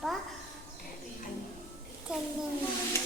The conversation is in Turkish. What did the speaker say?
sugar, no, hani